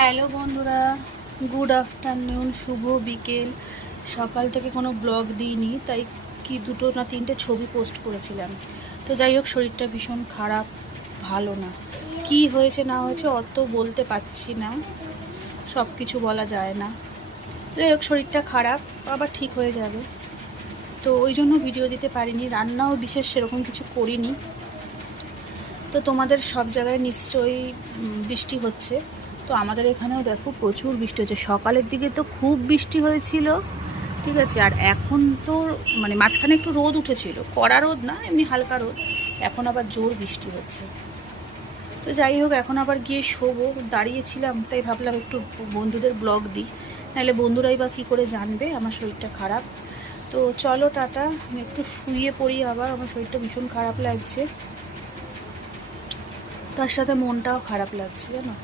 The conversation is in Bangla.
হ্যালো বন্ধুরা, গুড আফটারনুন, শুভ বিকেল। সকাল থেকে কোনো ব্লগ দিইনি, তাই কি দুটো না তিনটে ছবি পোস্ট করেছিলাম। তো যাই হোক, শরীরটা ভীষণ খারাপ, ভালো না। কি হয়েছে না হয়েছে অত বলতে পারছি না, সব কিছু বলা যায় না। যাই হোক, শরীরটা খারাপ, আবার ঠিক হয়ে যাবে। তো ওই জন্য ভিডিও দিতে পারিনি, রান্নাও বিশেষ সেরকম কিছু করিনি। তো তোমাদের সব জায়গায় নিশ্চয়ই বৃষ্টি হচ্ছে, তো আমাদের এখানেও দেখো প্রচুর বৃষ্টি হচ্ছে। সকালের দিকে তো খুব বৃষ্টি হয়েছিল, ঠিক আছে। আর এখন তো মানে মাঝখানে একটু রোদ উঠেছিল, কড়া রোদ না, এমনি হালকা রোদ। এখন আবার জোর বৃষ্টি হচ্ছে। তো যাই হোক, এখন আবার গিয়ে শোবো, দাঁড়িয়েছিলাম তাই ভাবলাম একটু বন্ধুদের ব্লগ দিই, নাহলে বন্ধুরাই বা কী করে জানবে আমার শরীরটা খারাপ। তো চলো টাটা, একটু শুয়ে পড়ি, আবার আমার শরীরটা ভীষণ খারাপ লাগছে, তার সাথে মনটাও খারাপ লাগছে জানো।